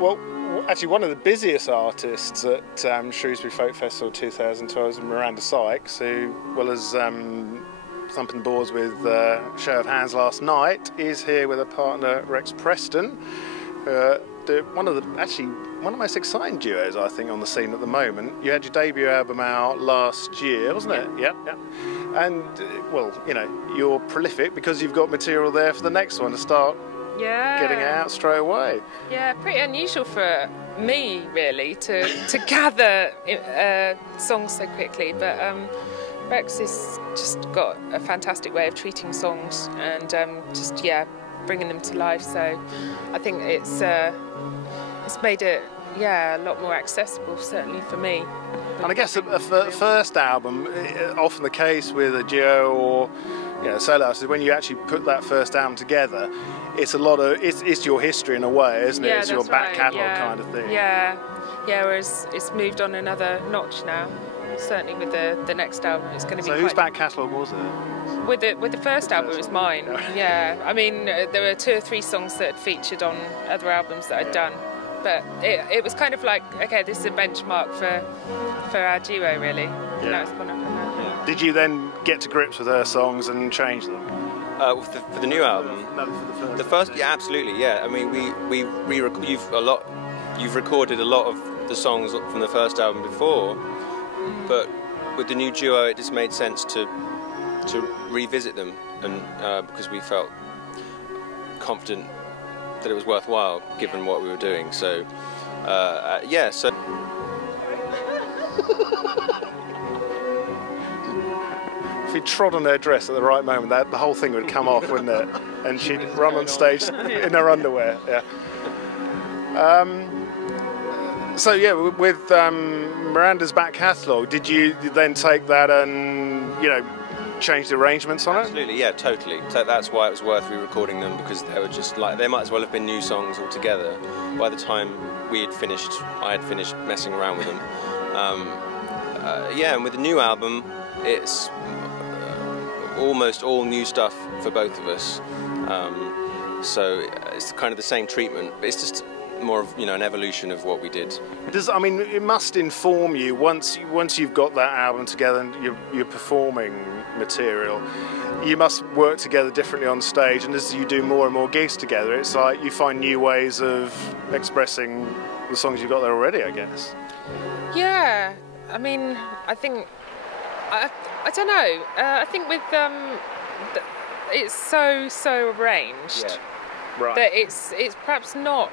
Well, actually, one of the busiest artists at Shrewsbury Folk Festival 2012 is Miranda Sykes, who, well as thumping boards with Show of Hands last night, is here with her partner Rex Preston. One of the most exciting duos, I think, on the scene at the moment. You had your debut album out last year, wasn't it? Yeah. And well, you know, you're prolific because you've got material there for the next one to start. Getting it out straight away. Yeah, pretty unusual for me, really, to gather songs so quickly. But Rex has just got a fantastic way of treating songs and bringing them to life. So I think it's made it a lot more accessible, certainly for me. And I guess a first album, often the case with a duo or solo artist, is when you actually put that first album together, it's it's your history in a way, isn't it? Yeah, it's your back catalogue kind of thing. Yeah, whereas it's moved on another notch now. Certainly with the next album, it's going to be. So whose back catalogue was it? With the first album, it was mine. Yeah, I mean there were 2 or 3 songs that had featured on other albums that I'd done, but it was kind of like, okay, this is a benchmark for our duo, really. Yeah. And that's one of them. Yeah. Did you then get to grips with her songs and change them? For the new album? No, for the first, yeah, absolutely, yeah. I mean, you've recorded a lot of the songs from the first album before, but with the new duo, it just made sense to revisit them, and because we felt confident that it was worthwhile given what we were doing. So, so. If you trod on her dress at the right moment, the whole thing would come off, wouldn't it? And she'd run on stage in her underwear. Yeah. So yeah, with Miranda's back catalogue, did you then take that and change the arrangements on it? Absolutely, yeah, totally. So that's why it was worth re-recording them, because they were just like, they might as well have been new songs altogether. By the time I had finished messing around with them. And with the new album, it's almost all new stuff for both of us. So it's kind of the same treatment, but it's just more of an evolution of what we did. It must inform you once you've got that album together and you're performing material. You must work together differently on stage, and as you do more and more gigs together, it's like you find new ways of expressing the songs you've got there already, I guess. Yeah, I mean, I think I don't know. I think with it's so arranged that it's perhaps not.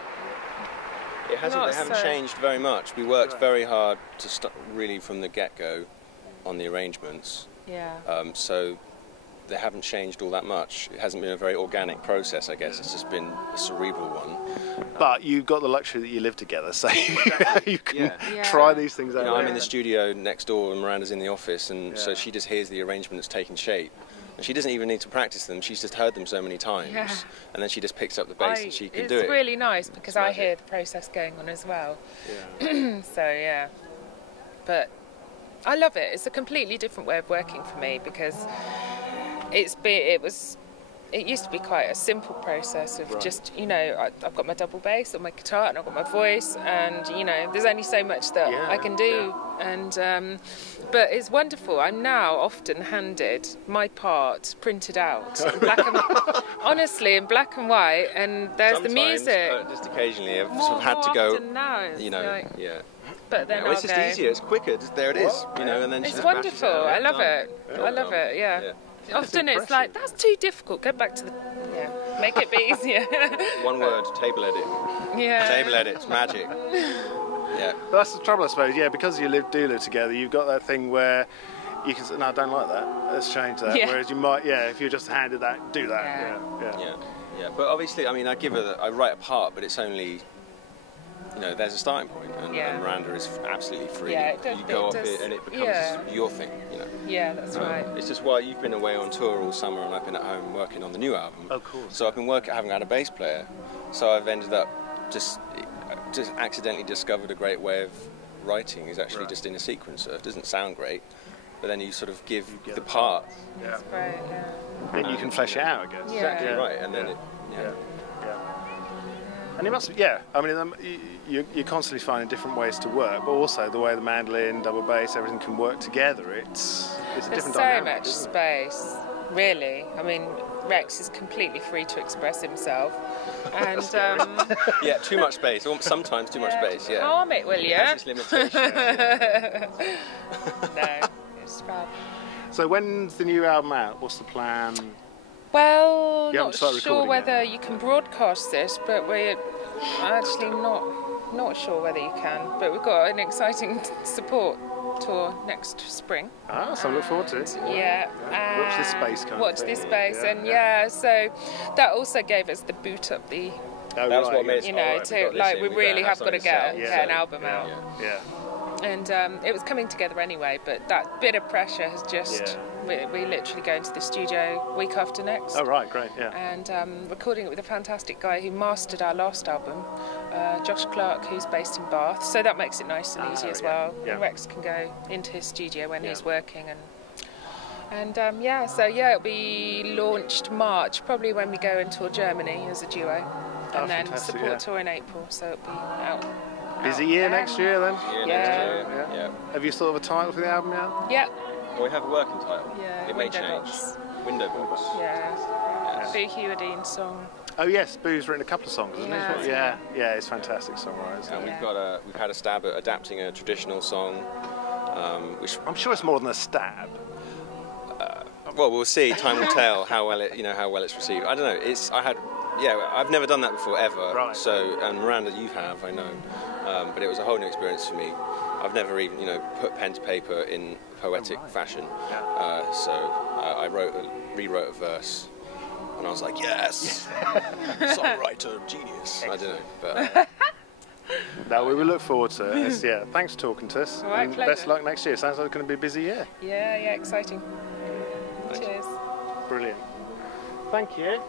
It hasn't. They haven't changed very much. We worked very hard to start really from the get-go on the arrangements. Yeah. So they haven't changed all that much. It hasn't been a very organic process, I guess. It's just been a cerebral one. But you've got the luxury that you live together, so you can try these things out. I'm in the studio next door and Miranda's in the office, and so she just hears the arrangements taking shape. And she doesn't even need to practice them. She's just heard them so many times, and then she just picks up the bass and she can do it. It's really nice because I hear the process going on as well. Yeah. So yeah, but I love it. It's a completely different way of working for me because it used to be quite a simple process of just, I've got my double bass on my guitar and I've got my voice, and, there's only so much that I can do. And but it's wonderful. I'm now often handed my part printed out in black and honestly in black and white, and there's sometimes, the music. Just occasionally, I've sort of had to go. Now, But then it's just easier. It's quicker. There it is. And then it's wonderful. I love it. I love it. Yeah. Often it's like, that's too difficult. Go back to make it a bit easier. One word: table edit. Yeah. Table edit. It's magic. Yeah. But that's the trouble, I suppose. Yeah, because you do live together, you've got that thing where you can say, no, I don't like that. Let's change that. Yeah. Whereas you might, if you're just handed that, do that. Yeah. But obviously, I I write a part, but it's only. There's a starting point, and Miranda is absolutely free. Yeah, you go off it, and it becomes your thing. Yeah, that's right. It's just why you've been away on tour all summer, and I've been at home working on the new album. Oh, cool. So I've been having had a bass player. So I've ended up just accidentally discovered a great way of writing is actually just in a sequencer. It doesn't sound great, but then you sort of give the part. Yeah. That's right. Yeah. Then you can flesh it out, I guess. Yeah. Exactly right, and then And it must be, yeah. I mean, you're constantly finding different ways to work, but also the way the mandolin, double bass, everything can work together. It's a different dynamic. There's so much space, really. I mean, Rex is completely free to express himself, and yeah, too much space. Or sometimes too much space. Yeah. Calm it, will you? It has its limitations. No, it's fab. So when's the new album out? What's the plan? Well, You not haven't started sure recording whether yet? you can broadcast this, but we're actually not sure whether you can. But we've got an exciting support tour next spring. Ah, so I look forward to it. Yeah. Watch this space kind of Watch thing. this space, Yeah, and yeah, so that also gave us the boot up the, Oh, That was right, what made it. you know, alright, to like we really have got to get an album Yeah, out. yeah. Yeah. And it was coming together anyway, but that bit of pressure has just we literally go into the studio week after next. Oh, right, great, yeah. And recording it with a fantastic guy who mastered our last album, Josh Clark, who's based in Bath. So that makes it nice and easy as well. yeah. And Rex can go into his studio when Yeah. he's working, and it'll be launched March, probably when we go and tour Germany as a duo, and then fantastic, support yeah. tour in April. So it'll be out. Busy year next year then? Yeah. Yeah. Have you thought of a title for the album yet? Yeah. Well, we have a working title. Yeah, It may Window change. Box. Window Box. Yeah. Boo Hewardine song. Oh yes, Boo's written a couple of songs, hasn't Yeah. he? Yeah, it's a fantastic songwriter. Isn't And it? we've had a stab at adapting a traditional song, which I'm sure it's more than a stab. well, we'll see. Time will tell how well it's received. I don't know. I've never done that before ever. Right. So, and Miranda, you have, I know, but it was a whole new experience for me. I've never even put pen to paper in poetic fashion. Yeah. So I rewrote a verse, and I was like, yes, songwriter genius. I don't know, but. No, we will look forward to it. Thanks for talking to us. All right, and pleasure. best luck next year. Sounds like it's going to be a busy year. Yeah, exciting. Cheers. Brilliant. Thank you.